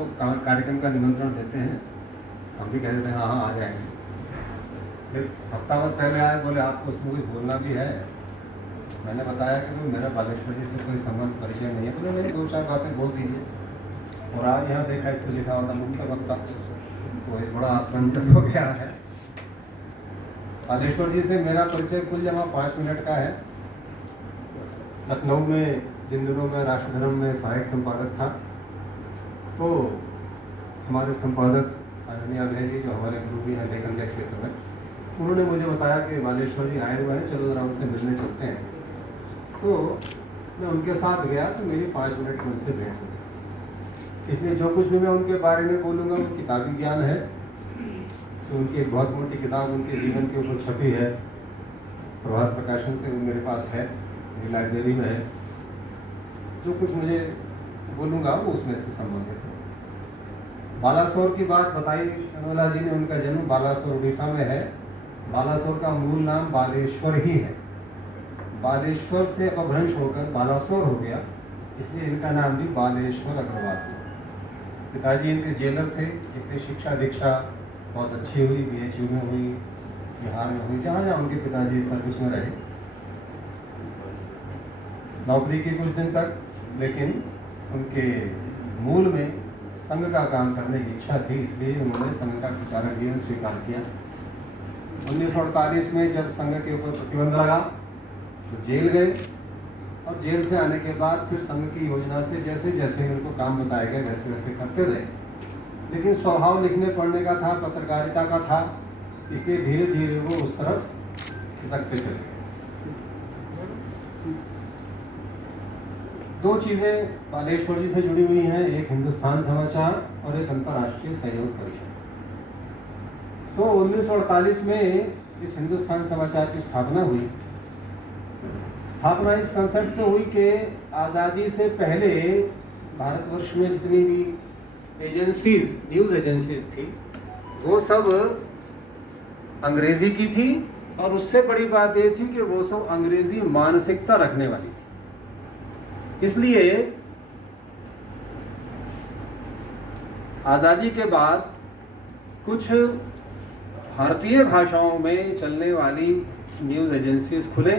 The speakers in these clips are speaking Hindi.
तो कार्यक्रम का निमंत्रण देते हैं, हम भी कह देते हैं हाँ हाँ आ जाएंगे। फिर हफ्ता भर पहले आए, बोले आपको उसमें कुछ बोलना भी है। मैंने बताया कि वो मेरा बालेश्वर जी से कोई संबंध परिचय नहीं है, बोले मेरी 2-4 बातें बोल दीजिए। और आज यहाँ देखा इसको लिखा हुआ था मुख्य वक्ता, तो एक बड़ा असमंजस हो गया है। बालेश्वर जी से मेरा परिचय कुल जमा 5 मिनट का है। लखनऊ में जिन दिनों में राष्ट्रधर्म में सहायक संपादक था, तो हमारे संपादक आदरणीय अभय जी, जो हमारे गुरु भी हैं लेखन के क्षेत्र में, उन्होंने मुझे बताया कि बालेश्वर जी आए हुए हैं, चलो जरा उनसे मिलने चलते हैं। तो मैं उनके साथ गया, तो मेरी 5 मिनट में उनसे भेंट हुई। इसलिए जो कुछ भी मैं उनके बारे में बोलूँगा वो किताबी ज्ञान है। तो उनकी एक बहुत मोटी किताब उनके जीवन के ऊपर छपी है, प्रभात प्रकाशन से, वो मेरे पास है, मेरी लाइब्रेरी में है। जो कुछ मुझे बोलूँगा वो उसमें से संबंधित है। बालासोर की बात बताई चंद्रला जी ने। उनका जन्म बालासोर उड़ीसा में है। बालासोर का मूल नाम बालेश्वर ही है। बालेश्वर से अपभ्रंश होकर बालासोर हो गया, इसलिए इनका नाम भी बालेश्वर अग्रवाल हुआ। पिताजी इनके जेलर थे, इसलिए शिक्षा दीक्षा बहुत अच्छी हुई, BHU में हुई, बिहार में हुई, जहाँ जहाँ उनके पिताजी सर्विस में रहे। नौकरी की कुछ दिन तक, लेकिन उनके मूल में संघ का काम करने की इच्छा थी, इसलिए उन्होंने संघ का प्रचारक जीवन स्वीकार किया। 1948 में जब संघ के ऊपर प्रतिबंध लगा तो जेल गए, और जेल से आने के बाद फिर संघ की योजना से जैसे जैसे उनको काम बताए गए वैसे वैसे करते रहे। लेकिन स्वभाव लिखने पढ़ने का था, पत्रकारिता का था, इसलिए धीरे धीरे वो उस तरफ खिसकते चले गए। 2 चीज़ें बालेश्वर जी से जुड़ी हुई हैं, एक हिंदुस्तान समाचार और एक अंतर्राष्ट्रीय सहयोग परिषद। तो 1948 में इस हिंदुस्तान समाचार की स्थापना हुई। स्थापना इस कंसेप्ट से हुई कि आज़ादी से पहले भारतवर्ष में जितनी भी एजेंसीज, न्यूज़ एजेंसीज थी, वो सब अंग्रेज़ी की थी, और उससे बड़ी बात ये थी कि वो सब अंग्रेज़ी मानसिकता रखने वाली थी। इसलिए आज़ादी के बाद कुछ भारतीय भाषाओं में चलने वाली न्यूज़ एजेंसीज खुले,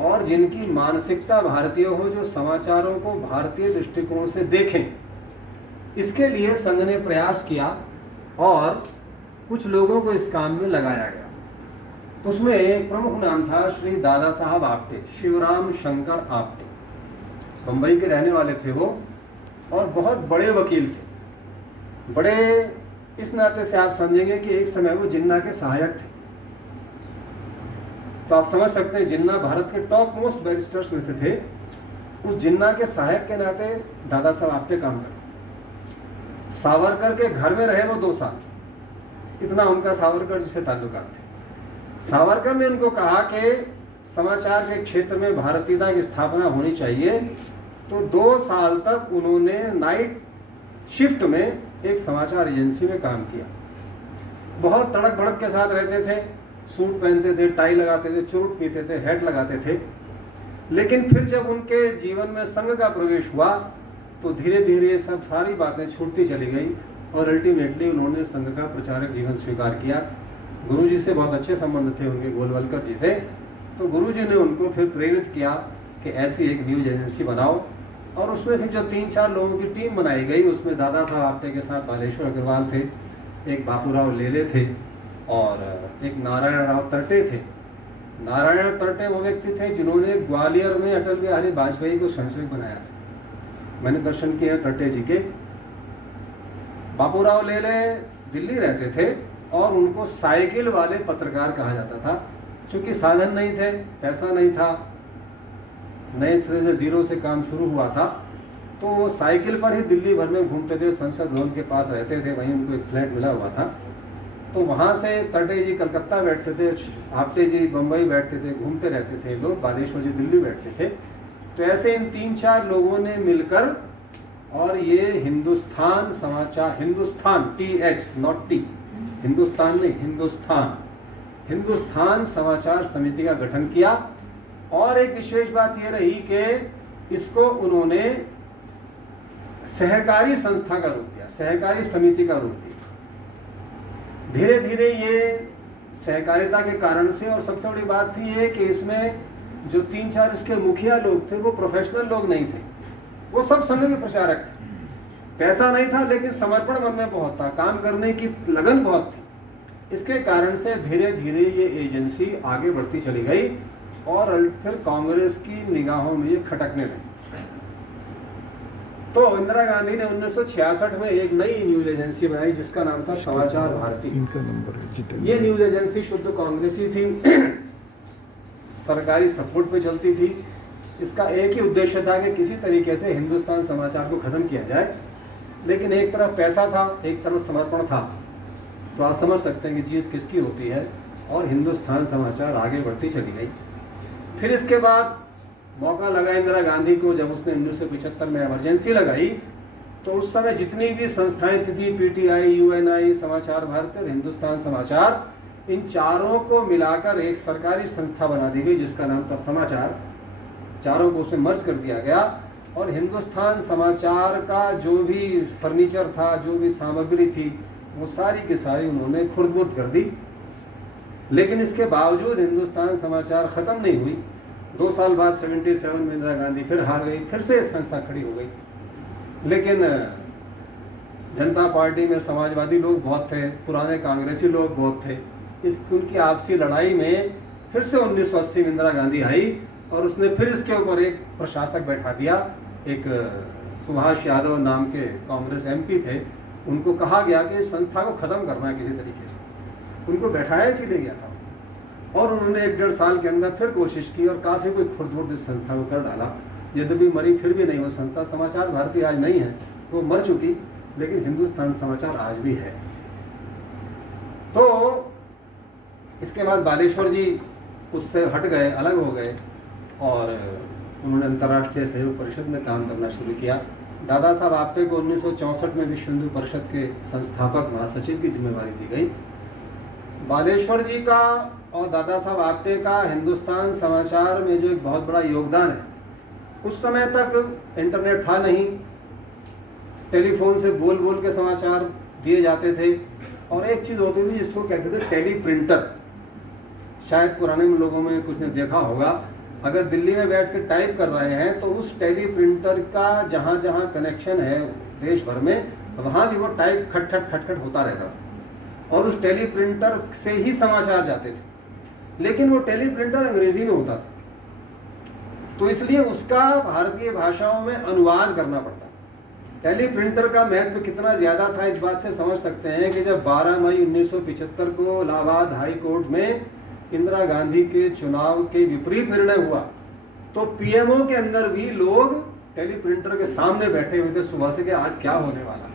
और जिनकी मानसिकता भारतीय हो, जो समाचारों को भारतीय दृष्टिकोण से देखें। इसके लिए संघ ने प्रयास किया और कुछ लोगों को इस काम में लगाया गया। उसमें एक प्रमुख नाम था श्री दादा साहब आप्टे, शिवराम शंकर आप्टे। बम्बई के रहने वाले थे वो, और बहुत बड़े वकील थे। बड़े इस नाते से आप समझेंगे कि एक समय वो जिन्ना के सहायक थे। तो आप समझ सकते हैं, जिन्ना भारत के टॉप मोस्ट बैरिस्टर्स में से थे। उस जिन्ना के सहायक के नाते दादा साहब आप्टे काम करते। सावरकर के घर में रहे वो 2 साल, इतना उनका सावरकर जी से ताल्लुकात थे। सावरकर ने उनको कहा कि समाचार के क्षेत्र में भारतीयता की स्थापना होनी चाहिए, तो 2 साल तक उन्होंने नाइट शिफ्ट में एक समाचार एजेंसी में काम किया। बहुत तड़क भड़क के साथ रहते थे, सूट पहनते थे, टाई लगाते थे, चुरुट पीते थे, हैट लगाते थे। लेकिन फिर जब उनके जीवन में संघ का प्रवेश हुआ, तो धीरे धीरे सब सारी बातें छूटती चली गई, और अल्टीमेटली उन्होंने संघ का प्रचारक जीवन स्वीकार किया। गुरु जी से बहुत अच्छे संबंध थे उनके, गोलवलकर जी से। तो गुरु जी ने उनको फिर प्रेरित किया कि ऐसी एक न्यूज़ एजेंसी बनाओ, और उसमें फिर जो 3-4 लोगों की टीम बनाई गई, उसमें दादा साहब आप्टे के साथ बालेश्वर अग्रवाल थे, एक बापूराव लेले थे, और एक नारायण राव तरटे थे। नारायण तरटे वो व्यक्ति थे जिन्होंने ग्वालियर में अटल बिहारी वाजपेयी को संसद बनाया था। मैंने दर्शन किए हैं तरटे जी के। बापूराव लेले दिल्ली रहते थे, और उनको साइकिल वाले पत्रकार कहा जाता था, क्योंकि साधन नहीं थे, पैसा नहीं था, नए सिरे से जीरो से काम शुरू हुआ था। तो वो साइकिल पर ही दिल्ली भर में घूमते थे, संसद भवन के पास रहते थे, वहीं उनको एक फ्लैट मिला हुआ था। तो वहाँ से तरटे जी कलकत्ता बैठते थे, आप्टे जी बम्बई बैठते थे, घूमते रहते थे लोग, बालेश्वर जी दिल्ली बैठते थे। तो ऐसे इन 3-4 लोगों ने मिलकर, और ये हिंदुस्तान समाचार, Hindustan TH not T, Hindustan नहीं, हिंदुस्तान समाचार समिति का गठन किया। और एक विशेष बात ये रही कि इसको उन्होंने सहकारी संस्था का रूप दिया, सहकारी समिति का रूप दिया। धीरे धीरे ये सहकारिता के कारण से, और सबसे बड़ी बात थी ये कि इसमें जो 3-4 इसके मुखिया लोग थे वो प्रोफेशनल लोग नहीं थे, वो सब संघ के प्रचारक थे। पैसा नहीं था लेकिन समर्पण मन में बहुत था, काम करने की लगन बहुत थी। इसके कारण से धीरे धीरे ये एजेंसी आगे बढ़ती चली गई और फिर कांग्रेस की निगाहों में ये खटकने लगी। तो इंदिरा गांधी ने 1966 में एक नई न्यूज एजेंसी बनाई जिसका नाम था समाचार भारती। इनका नंबर है, ये न्यूज एजेंसी शुद्ध कांग्रेसी थी, सरकारी सपोर्ट पे चलती थी। इसका एक ही उद्देश्य था कि किसी तरीके से हिंदुस्तान समाचार को खत्म किया जाए, लेकिन एक तरफ पैसा था, एक तरफ समर्पण था। तो आप समझ सकते हैं कि जीत किसकी होती है, और हिंदुस्तान समाचार आगे बढ़ती चली गई। फिर इसके बाद मौका लगा इंदिरा गांधी को, जब उसने 1975 में इमरजेंसी लगाई, तो उस समय जितनी भी संस्थाएं थी, पीटीआई, यूएनआई, समाचार भारती और हिंदुस्तान समाचार, इन चारों को मिलाकर एक सरकारी संस्था बना दी गई जिसका नाम था समाचार। चारों को उसमें मर्ज कर दिया गया और हिंदुस्तान समाचार का जो भी फर्नीचर था, जो भी सामग्री थी, वो सारी की सारी उन्होंने खुर्द-बुर्द कर दी। लेकिन इसके बावजूद हिंदुस्तान समाचार ख़त्म नहीं हुई। 2 साल बाद 77 में इंदिरा गांधी फिर हार गई, फिर से संस्था खड़ी हो गई। लेकिन जनता पार्टी में समाजवादी लोग बहुत थे, पुराने कांग्रेसी लोग बहुत थे। उनकी आपसी लड़ाई में फिर से 1980 में इंदिरा गांधी आई और उसने फिर इसके ऊपर एक प्रशासक बैठा दिया। एक सुभाष यादव नाम के कांग्रेस एमपी थे, उनको कहा गया कि इस संस्था को ख़त्म करना है किसी तरीके से। उनको बैठाया इसीलिए गया था, और उन्होंने 1-1.5 साल के अंदर फिर कोशिश की और काफ़ी कुछ खुर्द-बुर्द इस संस्था को कर डाला। यद्यपि मरी फिर भी नहीं वो संस्था। समाचार भारती आज नहीं है, वो मर चुकी, लेकिन हिंदुस्तान समाचार आज भी है। तो इसके बाद बालेश्वर जी उससे हट गए, अलग हो गए, और उन्होंने अंतर्राष्ट्रीय सहयोग परिषद में काम करना शुरू किया। दादा साहब आप्टे को 1964 में विश्व हिंदू परिषद के संस्थापक महासचिव की जिम्मेवारी दी गई। बालेश्वर जी का और दादा साहब आप्टे का हिंदुस्तान समाचार में जो एक बहुत बड़ा योगदान है, उस समय तक इंटरनेट था नहीं, टेलीफोन से बोल बोल के समाचार दिए जाते थे, और एक चीज़ होती थी जिसको कहते थे टेली प्रिंटर। शायद पुराने लोगों में कुछ ने देखा होगा, अगर दिल्ली में बैठ के टाइप कर रहे हैं तो उस टेली प्रिंटर का जहाँ जहाँ कनेक्शन है देश भर में, वहाँ भी वो टाइप खटखट खटखट होता रहता था, और उस टेली प्रिंटर से ही समाचार जाते थे। लेकिन वो टेली प्रिंटर अंग्रेजी में होता था, तो इसलिए उसका भारतीय भाषाओं में अनुवाद करना पड़ता। टेली प्रिंटर का महत्व कितना ज़्यादा था इस बात से समझ सकते हैं कि जब 12 मई 1975 को इलाहाबाद हाई कोर्ट में इंदिरा गांधी के चुनाव के विपरीत निर्णय हुआ, तो पीएमओ के अंदर भी लोग टेली प्रिंटर के सामने बैठे हुए थे सुबह से कि आज क्या होने वाला,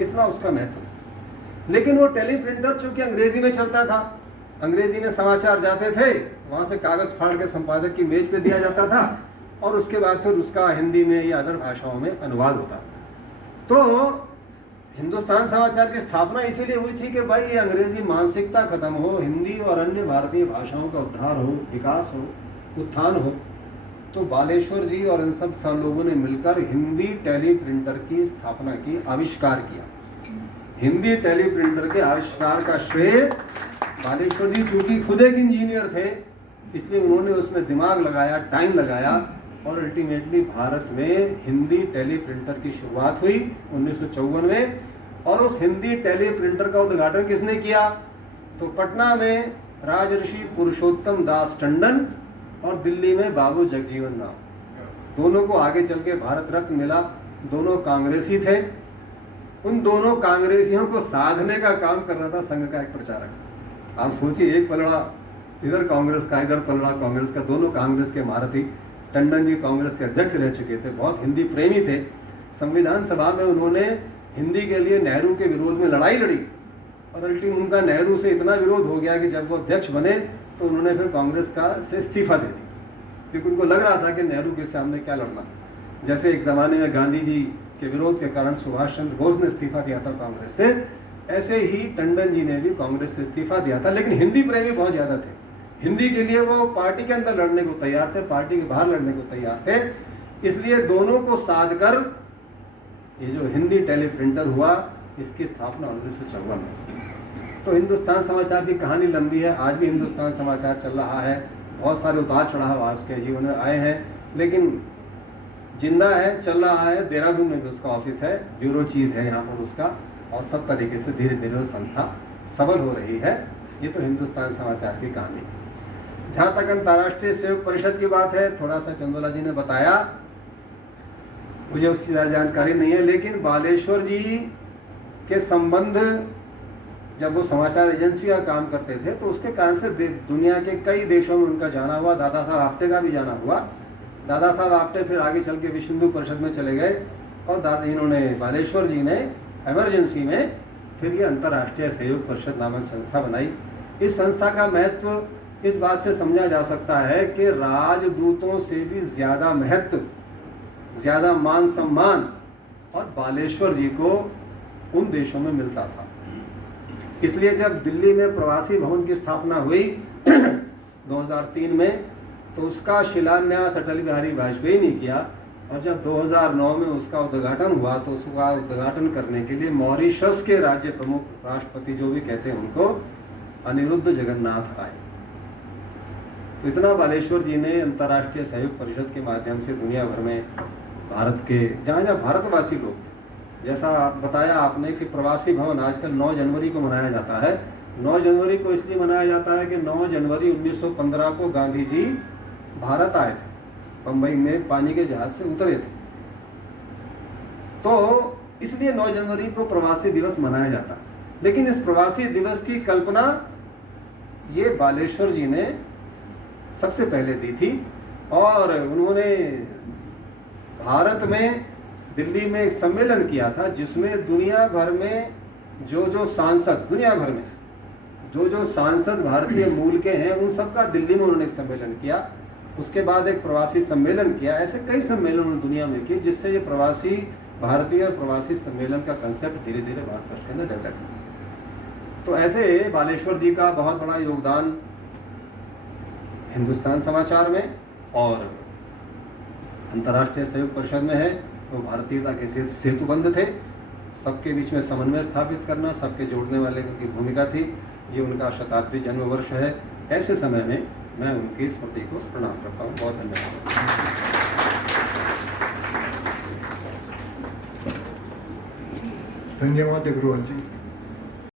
इतना उसका महत्व। लेकिन वो टेली प्रिंटर चूंकि अंग्रेजी में चलता था, अंग्रेजी में समाचार जाते थे, वहाँ से कागज़ फाड़ के संपादक की मेज पे दिया जाता था, और उसके बाद फिर उसका हिंदी में या अदर भाषाओं में अनुवाद होता। तो हिंदुस्तान समाचार की स्थापना इसीलिए हुई थी कि भाई ये अंग्रेजी मानसिकता खत्म हो, हिंदी और अन्य भारतीय भाषाओं का उद्धार हो, विकास हो, उत्थान हो। तो बालेश्वर जी और इन सब लोगों ने मिलकर हिंदी टेली प्रिंटर की स्थापना की, आविष्कार किया। हिंदी टेली प्रिंटर के आविष्कार का श्रेय बालेश्वर जी, चूँकि खुद एक इंजीनियर थे, इसलिए उन्होंने उसमें दिमाग लगाया, टाइम लगाया, और अल्टीमेटली भारत में हिंदी टेली प्रिंटर की शुरुआत हुई 1954 में। और उस हिंदी टेली प्रिंटर का उद्घाटन किसने किया? तो पटना में राजऋषि पुरुषोत्तम दास टंडन और दिल्ली में बाबू जगजीवन राम, दोनों को आगे चल के भारत रत्न मिला। दोनों कांग्रेसी थे। उन दोनों कांग्रेसियों को साधने का काम करना था संघ का एक प्रचारक। आप सोचिए, एक पलड़ा इधर कांग्रेस का, इधर पलड़ा कांग्रेस का, दोनों कांग्रेस के महारथी। टंडन जी कांग्रेस के अध्यक्ष रह चुके थे, बहुत हिंदी प्रेमी थे। संविधान सभा में उन्होंने हिंदी के लिए नेहरू के विरोध में लड़ाई लड़ी, और अल्टीमेटली उनका नेहरू से इतना विरोध हो गया कि जब वो अध्यक्ष बने तो उन्होंने फिर कांग्रेस का से इस्तीफा दे दिया, क्योंकि उनको लग रहा था कि नेहरू के सामने क्या लड़ना। जैसे एक ज़माने में गांधी जी के विरोध के कारण सुभाष चंद्र बोस ने इस्तीफा दिया था कांग्रेस से, ऐसे ही टंडन जी ने भी कांग्रेस से इस्तीफा दिया था। लेकिन हिंदी प्रेमी बहुत ज़्यादा थे, हिंदी के लिए वो पार्टी के अंदर लड़ने को तैयार थे, पार्टी के बाहर लड़ने को तैयार थे। इसलिए दोनों को साध कर ये जो हिंदी टेलीप्रिंटर हुआ, इसकी स्थापना 1954 में। तो हिंदुस्तान समाचार की कहानी लंबी है, आज भी हिंदुस्तान समाचार चल रहा है, बहुत सारे उतार चढ़ाव आज के जीवन में आए हैं, लेकिन जिंदा है, चल रहा है। देहरादून में भी उसका ऑफिस है, ब्यूरो चीफ है यहाँ पर उसका, और सब तरीके से धीरे धीरे वो संस्था सबल हो रही है। ये तो हिंदुस्तान समाचार की कहानी। जहाँ तक अंतर्राष्ट्रीय सहयोग परिषद की बात है, थोड़ा सा चंदोला जी ने बताया, मुझे उसकी ज़्यादा जानकारी नहीं है, लेकिन बालेश्वर जी के संबंध, जब वो समाचार एजेंसी का काम करते थे तो उसके कारण से दुनिया के कई देशों में उनका जाना हुआ। दादा साहब आप्टे का भी जाना हुआ। दादा साहब आप्टे फिर आगे चल के विश्व हिंदू परिषद में चले गए, और इन्होंने बालेश्वर जी ने इमरजेंसी में फिर ये अंतर्राष्ट्रीय सहयोग परिषद नामक संस्था बनाई। इस संस्था का महत्व इस बात से समझा जा सकता है कि राजदूतों से भी ज़्यादा महत्व, ज़्यादा मान सम्मान और बालेश्वर जी को उन देशों में मिलता था। इसलिए जब दिल्ली में प्रवासी भवन की स्थापना हुई 2003 में, तो उसका शिलान्यास अटल बिहारी वाजपेयी ने किया, और जब 2009 में उसका उद्घाटन हुआ तो उसका उद्घाटन करने के लिए मॉरिशस के राज्य प्रमुख, राष्ट्रपति जो भी कहते हैं उनको, अनिरुद्ध जगन्नाथ आए। तो इतना बालेश्वर जी ने अंतर्राष्ट्रीय सहयोग परिषद के माध्यम से दुनिया भर में भारत के जहाँ जहाँ भारतवासी लोग, जैसा बताया आपने कि प्रवासी भवन आजकल 9 जनवरी को मनाया जाता है। 9 जनवरी को इसलिए मनाया जाता है कि 9 जनवरी 1915 को गांधी जी भारत आए थे, बम्बई में पानी के जहाज से उतरे थे, तो इसलिए 9 जनवरी को प्रवासी दिवस मनाया जाता है। लेकिन इस प्रवासी दिवस की कल्पना ये बालेश्वर जी ने सबसे पहले दी थी, और उन्होंने भारत में दिल्ली में एक सम्मेलन किया था, जिसमें दुनिया भर में जो सांसद, दुनिया भर में जो सांसद भारतीय मूल के हैं, उन सबका दिल्ली में उन्होंने एक सम्मेलन किया। उसके बाद एक प्रवासी सम्मेलन किया। ऐसे कई सम्मेलन उन्होंने दुनिया में किए, जिससे ये प्रवासी भारतीय और प्रवासी सम्मेलन का कंसेप्ट धीरे धीरे भारतवर्ष के अंदर डेवलप हुआ। तो ऐसे बालेश्वर जी का बहुत बड़ा योगदान हिंदुस्तान समाचार में और अंतर्राष्ट्रीय सहयोग परिषद में है। वो भारतीयता के सेतुबंध थे, सबके बीच में समन्वय स्थापित करना, सबके जोड़ने वाले की भूमिका थी। ये उनका शताब्दी जन्म वर्ष है। ऐसे समय में मैं उनकी स्मृति को प्रणाम करता हूँ। बहुत धन्यवाद। धन्यवाद अग्रवाल जी।